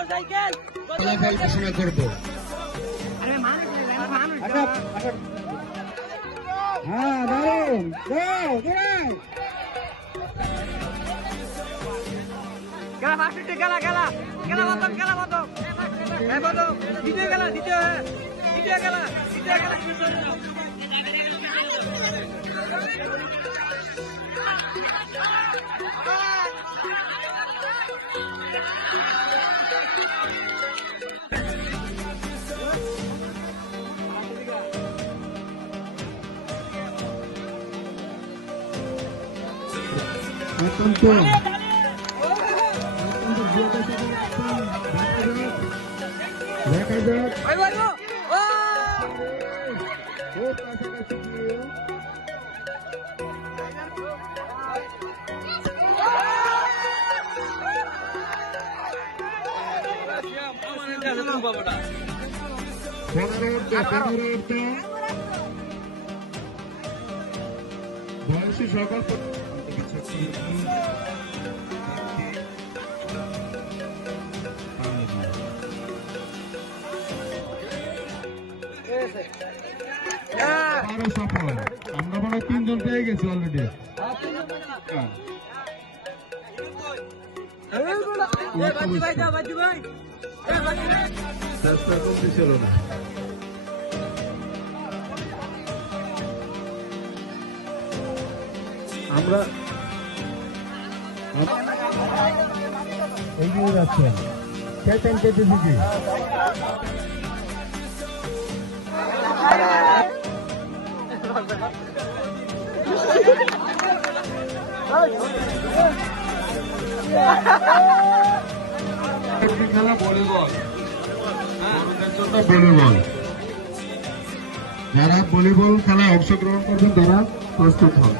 ফলাফল ঘোষণা করবো। হ্যাঁ দারুন, খেলা ফার্স্ট খেলা খেলা খেলা বন্ধ খেলা বন্ধ বন্ধ দ্বিতীয় খেলা দ্বিতীয় খেলা দ্বিতীয় খেলা অত্যন্ত দেখা যাক খুব কাছাকাছি গিয়ে বয়সী সকল সফল। আমরা মনে হয় 3 জন পেয়ে গেছি অলরেডি। চেষ্টা কমতি ছিল না। আমরা এগিয়ে যাচ্ছেন খেলতেন কেটেছি খেলা ভলিবল, ভলিবল যারা ভলিবল খেলায় অংশগ্রহণ করবেন তারা প্রস্তুত হন।